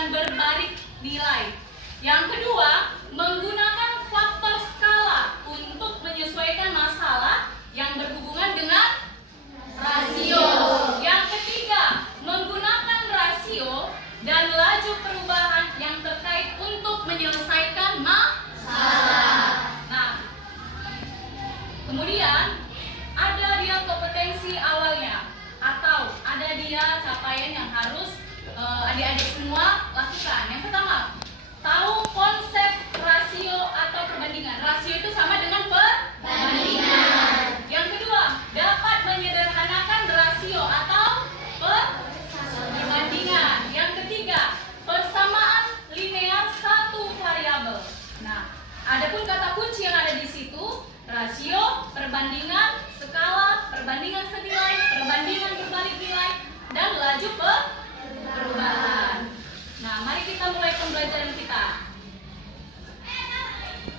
perbandingan berbalik nilai. Yang kedua, menggunakan faktor skala untuk menyesuaikan masalah yang berhubungan dengan rasio. Yang ketiga, menggunakan rasio dan laju perubahan yang terkait untuk menyelesaikan masalah. Nah, kemudian ada dia kompetensi awalnya atau ada dia capaian yang harus adik-adik semua lakukan. Yang pertama, tahu konsep rasio atau perbandingan. Rasio itu sama dengan perbandingan. Yang kedua, dapat menyederhanakan rasio atau perbandingan. Yang ketiga, persamaan linear satu variabel. Nah, adapun kata kunci yang ada di situ, rasio, perbandingan, skala, perbandingan senilai, perbandingan berbalik nilai, dan laju perubahan. Nah, mari kita mulai pembelajaran kita.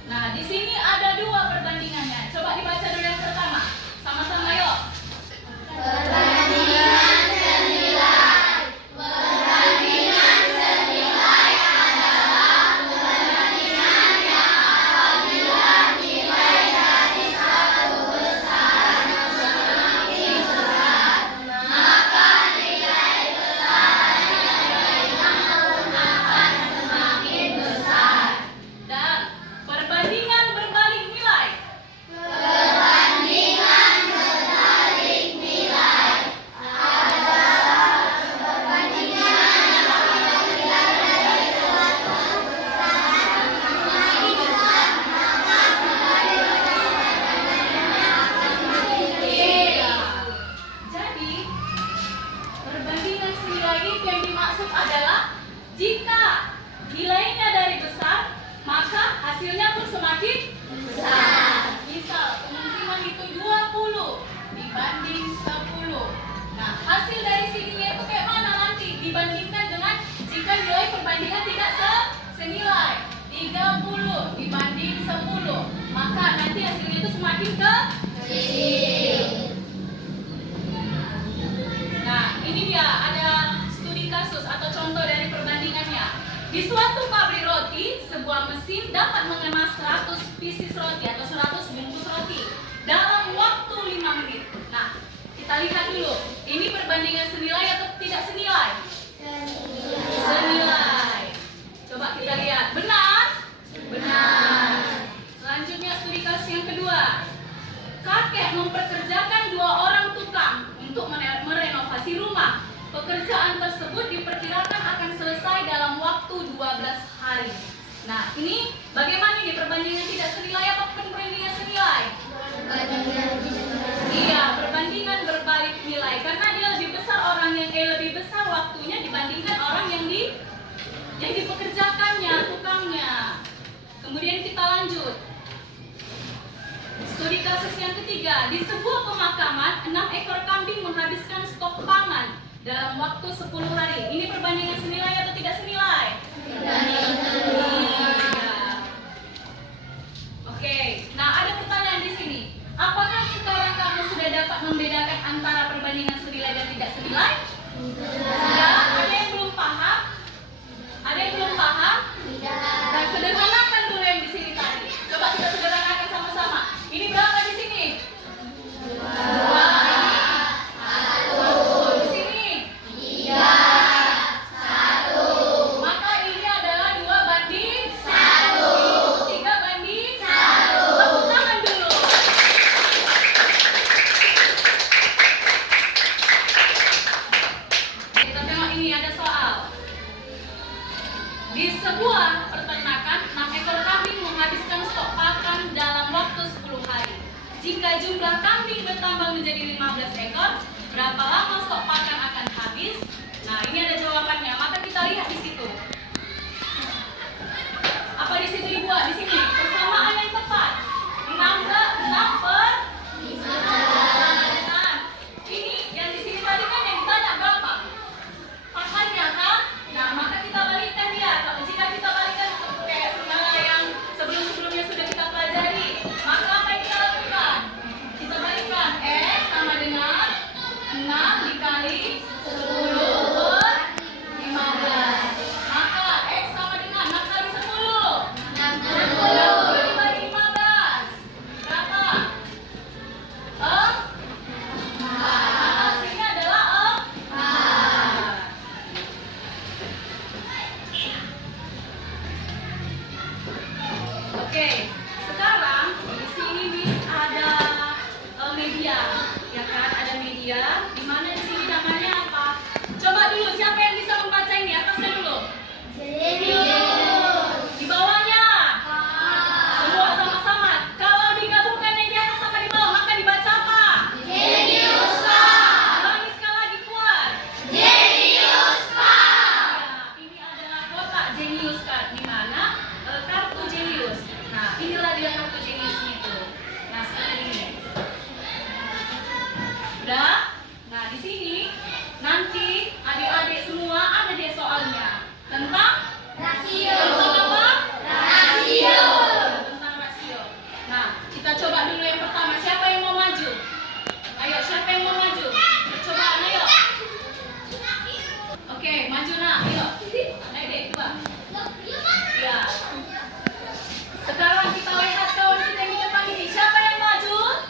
Nah, di sini ada dua perbandingannya. Coba dibaca dulu yang pertama. Sama-sama yuk. Perbandingan senilai. Perbandingan senilai adalah perbandingan yang apabila nilai dari satu besar semakin besar, maka nilai besar yang lainnya pun akan semakin besar. Dan perbandingan berbalik nilai. Perbandingan berbalik nilai adalah perbandingan yang apabila dari suatu besar semakin besar, maka nilai besar akan semakin kecil. Jadi, perbandingan senilai itu yang dimaksud adalah jika nilainya dari besar, maka hasilnya pun semakin besar. Misal, kemungkinan itu 20 dibanding 10. Nah, hasil dari sininya itu kayak mana nanti dibandingkan dengan jika nilai perbandingan tidak senilai. 30 dibanding 10. Maka nanti hasilnya itu semakin kecil. Nah, ini dia ada studi kasus atau contoh dari perbandingannya. Di suatu pabrik roti, sebuah mesin dapat mengemas 100 pieces roti atau 100 bungkus roti dalam waktu 5 menit. Nah, kita lihat dulu. Ini perbandingan senilai atau tidak senilai? Senilai. Coba kita lihat. Benar? Benar. Selanjutnya studi kasus yang kedua. Kakek mempekerjakan 2 orang tukang untuk merenovasi rumah. Pekerjaan tersebut diperkirakan akan selesai dalam waktu 12 hari. Nah, ini bagaimana ini perbandingan tidak senilai apa perbandingan senilai? Iya, perbandingan berbalik nilai karena dia lebih besar orang yang lebih besar waktunya dibandingkan orang yang dipekerjakannya, tukangnya. Kemudian kita lanjut. Studi kasus yang ketiga, di sebuah pemakaman 6 ekor kambing menghabiskan stok pangan dalam waktu 10 hari. Ini perbandingan senilai atau tidak senilai? Iya. Oke, nah ada pertanyaan di sini. Apakah sekarang kamu sudah dapat membedakan antara perbandingan senilai dan tidak senilai? Sudah? Ada yang belum paham? Ada yang belum paham? Nah, sederhanakan dulu yang di sini tadi. Coba kita sederhanakan sama-sama. Ini berapa di sini? 2. Di sini? 1. Maka ini adalah 2 banding 1. 3 banding 1. Tepuk tangan dulu. Kita tengok ini ada soal. Di sebuah peternakan, 6 ekor kambing menghabiskan stok pakan dalam waktu 10 hari. Jika jumlah kambing bertambah menjadi 15 ekor, berapa lama stok pakan akan habis? Nah, ini ada jawabannya. Maka kita lihat di situ. Apa di situ dibuat? Di sini persamaan yang tepat. 6 per 15. Ini yang di sini tadi kan yang ditanya berapa? Pakannya kan? Nah, maka kita balikkan dia. Kalau jika kita balikkan kayak segala yang sebelum-sebelumnya sudah kita pelajari, maka apa yang kita lakukan? Kita balikkan S sama dengan 6 dikali 10 per 15. Maka Jenius di mana? Kartu Jenius. Nah, inilah dia kartu Jeniusnya itu. Nah, seperti ini. Udah? Nah, di sini nanti adik-adik semua ada dia soalnya tentang Rasio. tentang apa? Rasio. Tentang rasio. Nah, kita coba dulu yang pertama. Siapa yang mau maju? Ayo, siapa yang mau maju? Percobaan, ayo. Oke, maju nak. Ayo. Ayo deh, dua. Ya. Sekarang kita lihat kawan kita yang di depan ini. Siapa yang maju?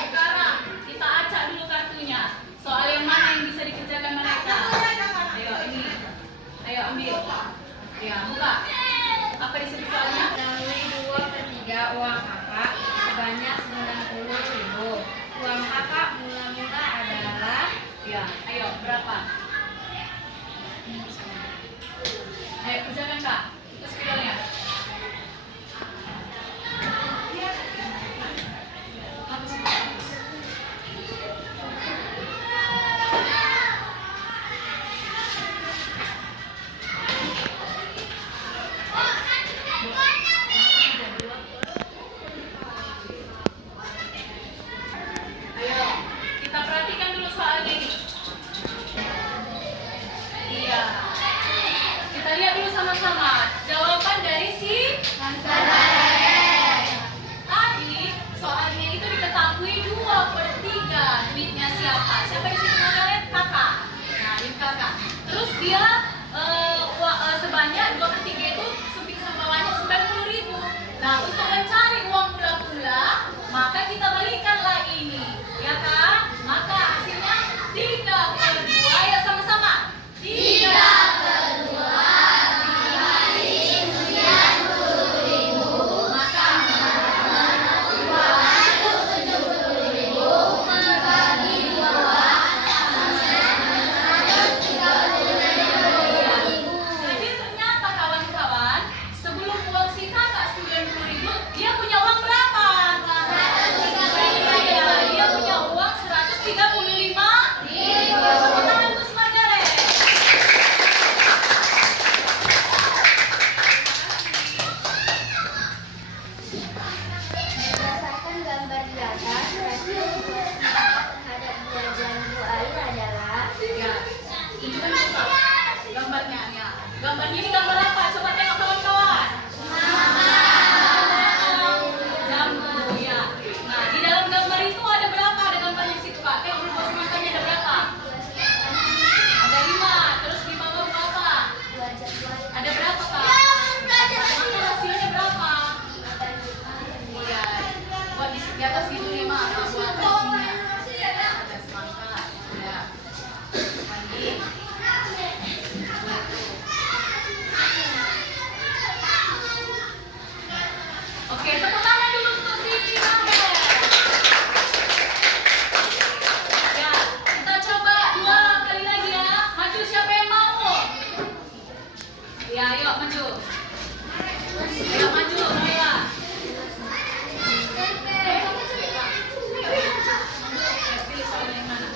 Sekarang kita acak dulu kartunya. Soal yang mana yang bisa dikerjakan mereka. Ayo, ini. Ayo, ambil. Ya, buka. Apa disebut soalnya? Dahului 2/3 uang kakak sebanyak 90.000. Uang kakak mula-mula adalah Ya, ayo, berapa? Ayo, kerjakan Kak. Itu spidolnya. Hapus itu, hapus. Ayo, kita perhatikan dulu soalnya ini. Iya. Kita lihat dulu sama-sama jawaban dari si tadi soalnya itu diketahui 2/3 duitnya siapa? Siapa di sini kalian? Kakak. Nah, ini kakak. Terus dia sebanyak 2/3 itu suffix bawahnya 90.000. Nah, untuk mencari uang mula-mula, maka kita balikkanlah ini, ya kan? Maka hasilnya 3/2. Ayo sama-sama. 3/2 dibagi 90.000. Maka 270.000 membagi 2 Jadi ternyata kawan-kawan, sebelum uang si kakak 90.000, dia punya uang berapa? Iya, dia punya uang 135.000. Tepuk tangan untuk Margaret. berdasarkan gambar di atas, rasio buah terhadap buah air adalah Ya, tunjukkan dulu Kak, gambarnya ya. Gambarnya ini gambar apa? Coba tengok kawan-kawan. Jambu ya. Nah, di dalam gambar itu ada berapa? Ada gambarnya situ Kak. Tengok dulu bos makannya ada berapa? Ada 5. Terus di bawah berapa? Ada berapa Kak? Maka rasionya berapa? Iya. Buat di atas itu 5. Nah, buat atasnya. Ada semangka. Ya. Mandi. Oke, tepuk tangan dulu untuk si Amel. Ya, kita coba 2 kali lagi ya. Maju siapa yang mau? Ya, ayo maju. Ayo maju, Noela. Pilih soal yang mana?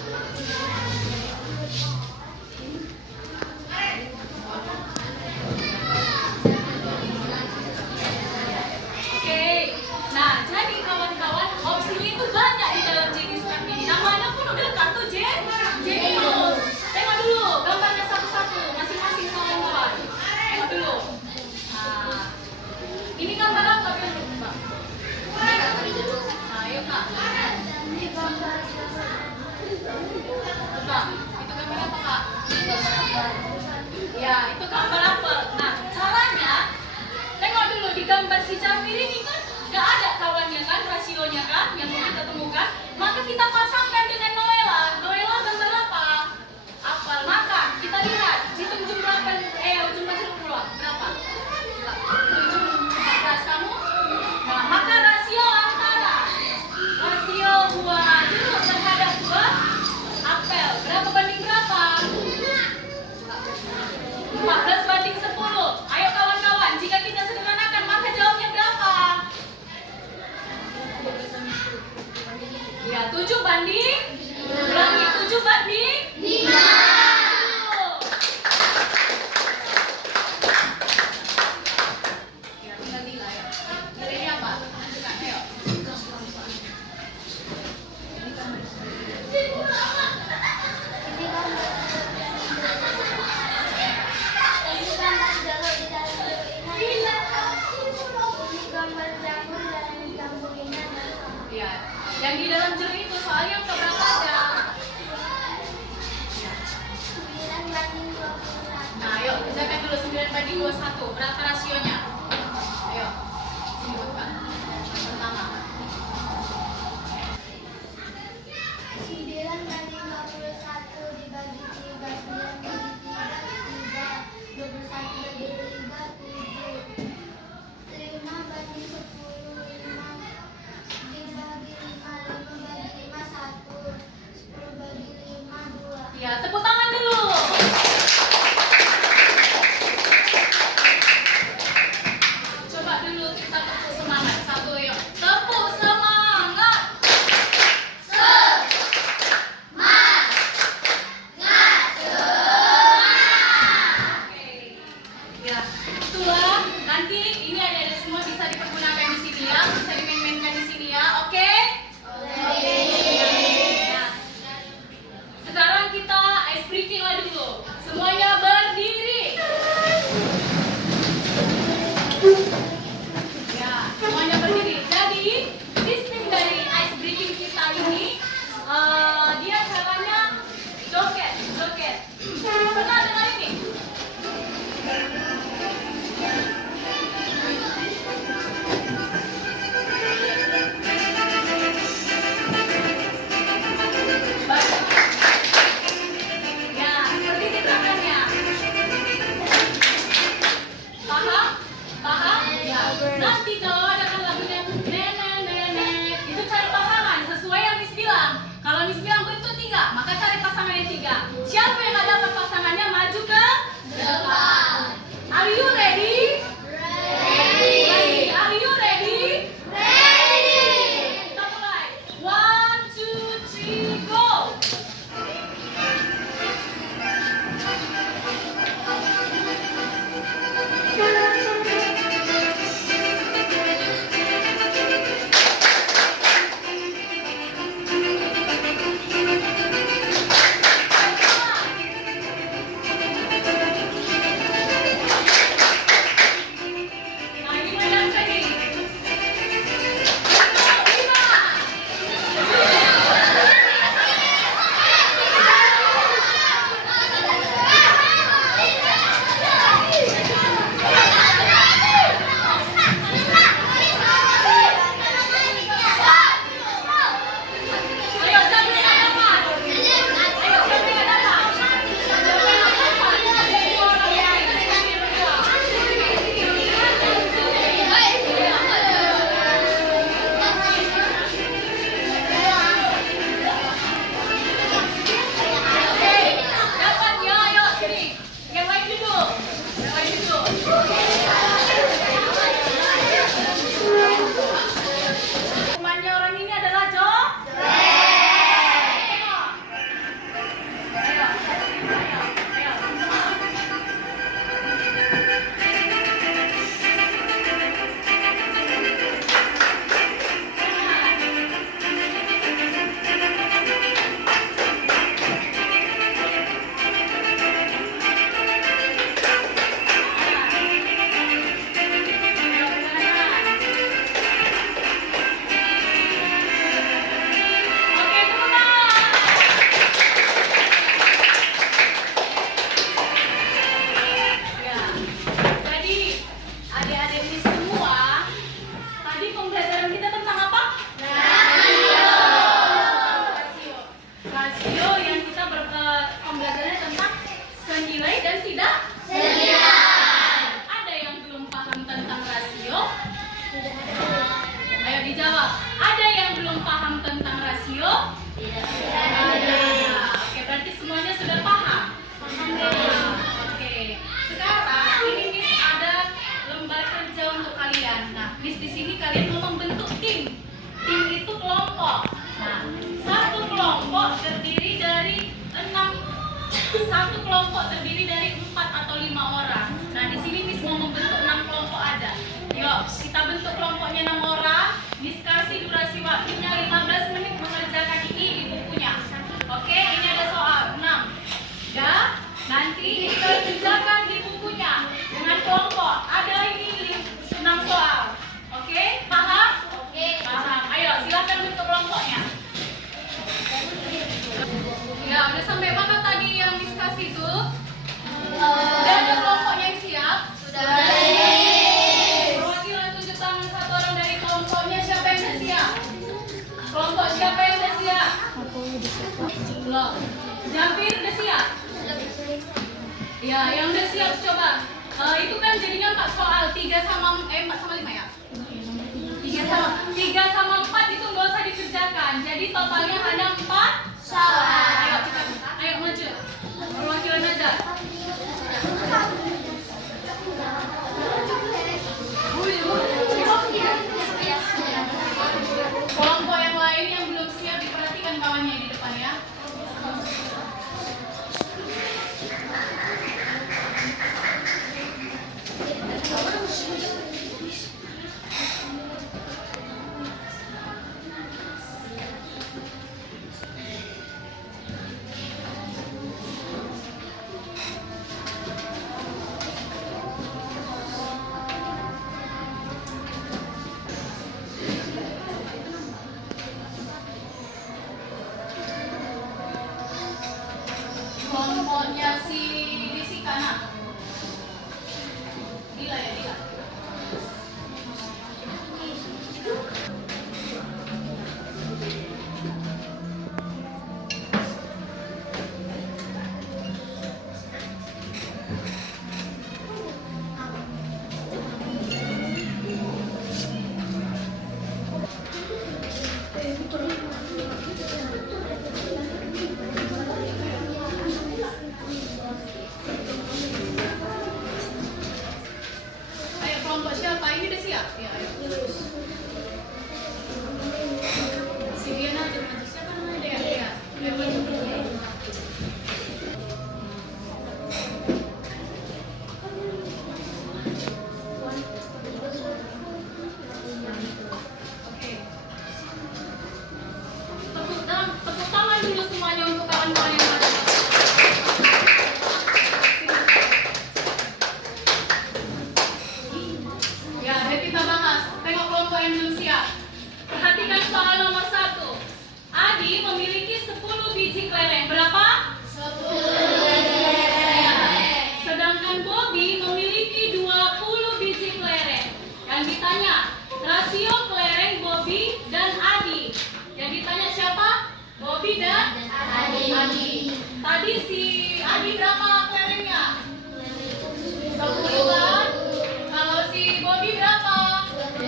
Oke, nah jadi kawan-kawan opsinya itu banyak di dalam jenis kartu ini. Namanya pun udah kartu Jenius. Tengok dulu gambarnya satu-satu, masing-masing kawan-kawan. Tengok dulu. Nah, ini gambar apa dulu, Mbak? Nah, ayo Kak. Coba, itu gambar apa Kak? Ya, itu gambar apa? Nah, caranya tengok dulu di gambar si Jafir ini kan gak ada kawannya kan, rasionya kan yang mau kita temukan. Maka kita pasangkan dengan Noela. Noela gambar apa? Apel. Maka kita lihat hitung jumlah jumlah berapa? Ujung 14 kamu. Nah, maka rasio antara rasio buah jeruk terhadap buah apel berapa banding berapa? 14/10. Ayo kawan-kawan, jika kita sederhanakan maka jawabnya berapa? Ya, 7 banding. Ulangi, 7 banding 5. Kerjakan dulu 9/21. Berapa rasionya? Ayo, sebutkan. Pertama. 9/51 dibagi 3, 9 bagi 3, 21 bagi 3, 7. 5 bagi 10, 5 dibagi 5, 5 bagi 5, 1. 10 bagi 5, 2. Ya, tepuk tangan dulu. Coba dulu kita tepuk semangat. Satu, yuk. Tepuk semangat. Oke. Ya, itulah. Nanti ini ada semua bisa dipergunakan di sini ya. Bisa dimain-mainkan di sini ya. Oke? Ya. Sekarang kita ice breaking lah dulu. Semuanya berdiri. Ya, semuanya berdiri. Jadi, sistem dari ice breaking kita ini dia caranya joget, joget. Pernah dengar ini? Baik. Ya, seperti di belakangnya. Paham? Paham? Ya. Nanti kalau ada kan lagunya nenek, itu cari pasangan sesuai yang Miss bilang. Kalau Miss bilang bentuk 3, maka cari pasangan yang 3. Siapa yang nggak dapat pasangannya maju ke depan. Are you ready? Ready. Are you ready? Ready. Kita mulai. 1, 2, 3, go. Nah, ini mainan lagi. 5. Ayo, siapa yang nggak dapat? Ayo, siapa yang nggak dapat? Dapat ya, ayo sini. Yang lain dulu. Yang lain dulu. Hukumannya orang ini adalah Tengok. Ayo, ayo, sama. Oke, ya, jadi adik-adik ini semua, tadi pembelajaran kita tentang apa? Rasio. Rasio yang kita pembelajarannya tentang senilai dan tidak senilai. Ada yang belum paham tentang rasio? Ayo dijawab. Ada yang belum paham tentang rasio? Ada. Oke, berarti semuanya sudah paham. Oke. Sekarang ini Miss ada lembar kerja untuk kalian. Nah, Miss di sini kalian mau membentuk tim. Tim itu kelompok. Nah, satu kelompok terdiri dari 4 atau 5 orang. Nah, di sini Miss mau membentuk 6 kelompok aja. Yuk, kita bentuk kelompoknya 6 orang. Miss kasih durasi waktunya 15 menit mengerjakan ini di bukunya. Oke, ini ada soal 6. Ya, nanti kita kerjakan di bukunya dengan kelompok. Ada ini 6 soal. Oke, paham? Oke, paham. Ayo, silakan bentuk kelompoknya. Ya, udah sampai mana tadi yang Miss kasih tuh? Dan ada kelompok Ya, yang udah siap coba. Itu kan jadinya 4 soal, 4 sama 5 ya? 3 sama 4 itu nggak usah dikerjakan. Jadi totalnya hanya 4 soal. Ayo maju. Perwakilan aja. Kelompok yang lain yang belum siap diperhatikan kawannya di depan ya. Kelompoknya si Disikana. Dila ya, Dila. Ayo kelompok siapa? Ini udah siap? Ya, ayo. Si Diana aja maju. Siapa namanya dia? Ya. Ayo maju. Oke. Tepuk tangan dulu semuanya untuk kawan-kawan yang maju. Ya, ayo kita bahas. Tengok kelompok yang belum siap. Perhatikan soal nomor 1. Adi memiliki 10 biji kelereng. Berapa? 10 biji kelereng. Sedangkan Bobby memiliki 20 biji kelereng. Yang ditanya, rasio kelereng Bobby dan Adi. Yang ditanya siapa? Bobby dan Adi. Tadi si Adi berapa kelerengnya? 10 kan? Kalau si Bobby berapa? 20.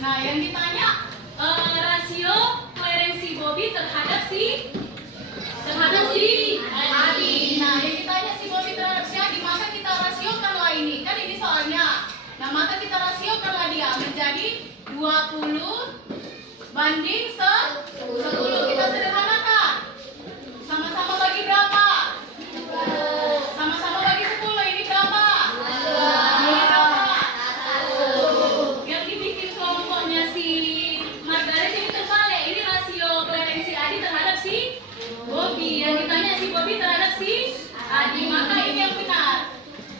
Nah, yang ditanya rasio kelereng si Bobby terhadap si Adi. Nah, yang ditanya si Bobby terhadap si Adi, maka kita rasiokanlah ini. Kan ini soalnya. Nah, maka kita rasiokanlah dia menjadi 20 banding 10. Kita sederhanakan. Sama-sama bagi berapa? Sama-sama bagi 10. Ini berapa? Ini berapa? Yang dibikin kelompoknya si Margaret ini terbalik. Ini rasio kelereng si Adi terhadap si Bobby. Yang ditanya si Bobby terhadap si Adi. Maka ini yang benar.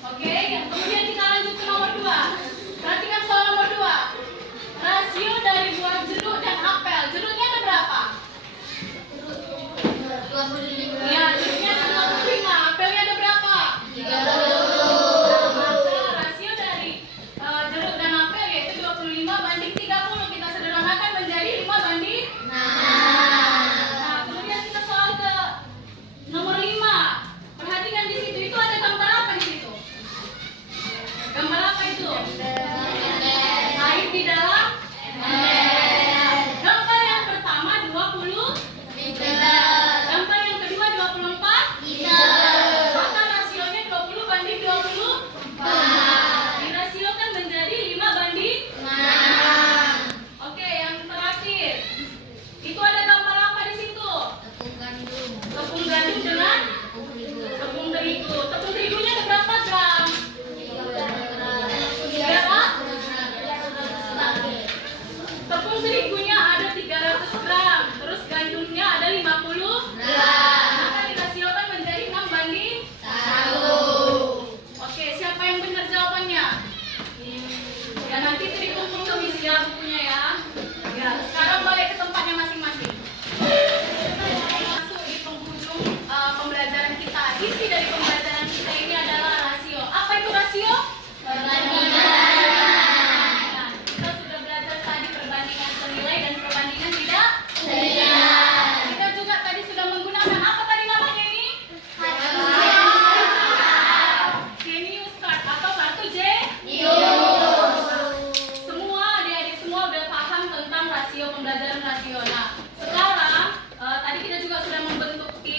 Oke, kemudian kita lanjut ke nomor 2. Perhatikan soal nomor 2. Rasio dari buah jeruk dan apel. Jeruknya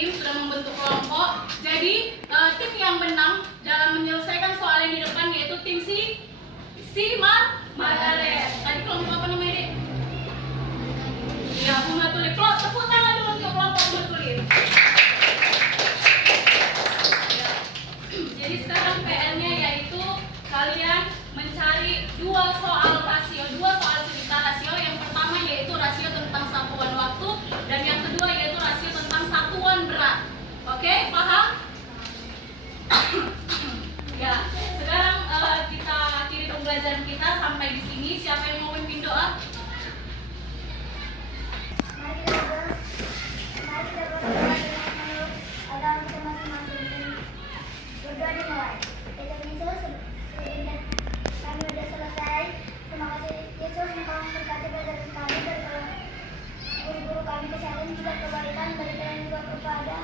tim, sudah membentuk kelompok. Jadi tim yang menang dalam menyelesaikan soal yang di depan yaitu tim Margaret. Tadi kelompok apa namanya, Dek? Ya, bunga tulip. Tepuk tangan dulu untuk kelompok bunga tulip. Ya. Jadi sekarang PR-nya yaitu kalian mencari dua soal rasio, dua soal cerita rasio. Yang pertama yaitu rasio tentang satuan waktu dan yang kedua yaitu rasio tentang satuan berat. Oke, paham? Ya, sekarang kita akhiri pembelajaran kita sampai di sini. Siapa yang mau memimpin doa? Mari kita berdoa dengan agama kita masing-masing. Berdoa dimulai. Tuhan Yesus, kami sudah selesai. Terima kasih Yesus yang kau memberkati pelajaran kami, berikan guru-guru kami kesehatan juga kebaikan, berikan juga kepada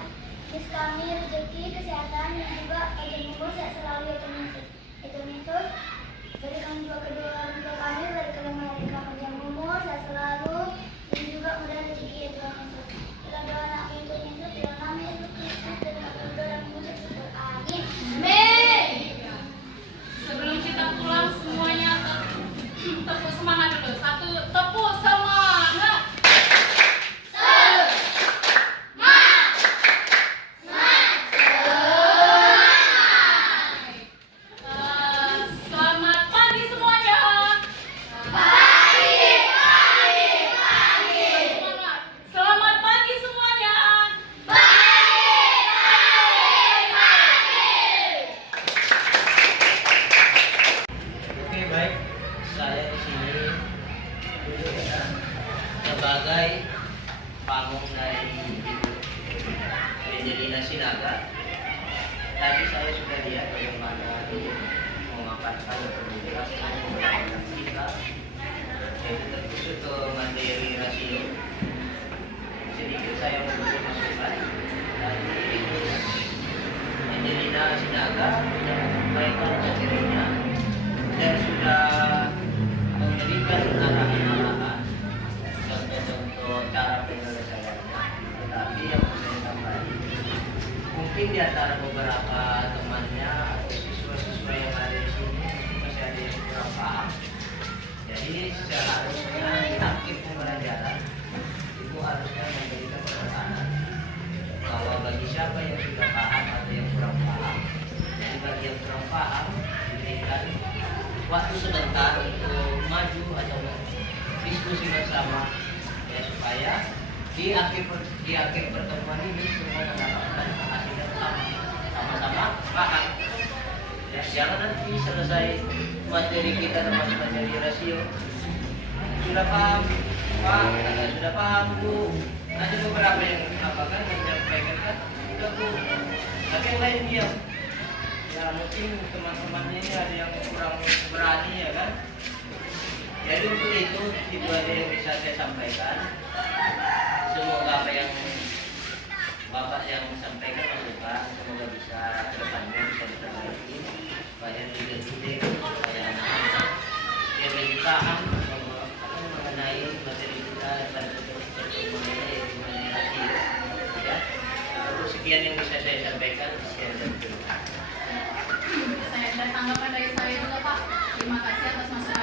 Miss kami rezeki, kesehatan dan juga panjang umur sehat selalu ya Tuhan Yesus. Ya Tuhan Yesus, berikan juga kedua orang tua kami, berikan mereka panjang umur sehat selalu dan juga mudah rezeki ya Tuhan Yesus. Kita doa anak kami Tuhan Yesus, dalam nama Yesus Kristus dan kami berdoa dan mengucap syukur. Amin. Amin. Sebelum kita pulang semuanya tepuk semangat dulu. Satu, tepuk semangat. Selamat pagi semuanya. Semangat. Selamat pagi semuanya. Oke, baik. Saya di sini duduk ya, sebagai pamong dari Ibu Angelina Sinaga. Tadi saya sudah lihat bagaimana Ibu memaparkan atau menjelaskan beberapa kita, yaitu terkhusus ke materi rasio. Sedikit saya memberi masukan dari Ibu Angelina Sinaga sudah menyampaikan materinya dan sudah memberikan arahan-arahan contoh-contoh cara penyelesaiannya. Tetapi yang mau saya sampaikan, mungkin di antara beberapa temannya atau siswa-siswa yang ada di sini masih ada yang kurang paham. Jadi seharusnya di akhir pembelajaran Ibu harusnya memberikan penekanan bahwa bagi siapa yang sudah paham atau yang kurang paham, jadi bagi yang kurang paham diberikan waktu sebentar untuk maju atau diskusi bersama ya, supaya di akhir pertemuan ini semua mendapatkan hasil yang sama-sama paham. Ya, jangan nanti selesai materi kita termasuk materi rasio sudah paham Pak, sudah paham Bu, ada beberapa yang apakah yang menyampaikan kan sudah Bu, tapi yang lain diam. Ya mungkin teman-temannya ini ada yang kurang berani ya kan. Jadi untuk itu aja yang bisa saya sampaikan. Semoga apa yang Bapak yang sampaikan masukan semoga bisa kedepannya bisa diperbaiki supaya tidak supaya anak-anak biar lebih paham mengenai materi kita dan mengenai ya. Terus sekian yang bisa saya sampaikan. Sekian dan terima kasih. Saya ada tanggapan dari saya juga Pak. Terima kasih atas masukan.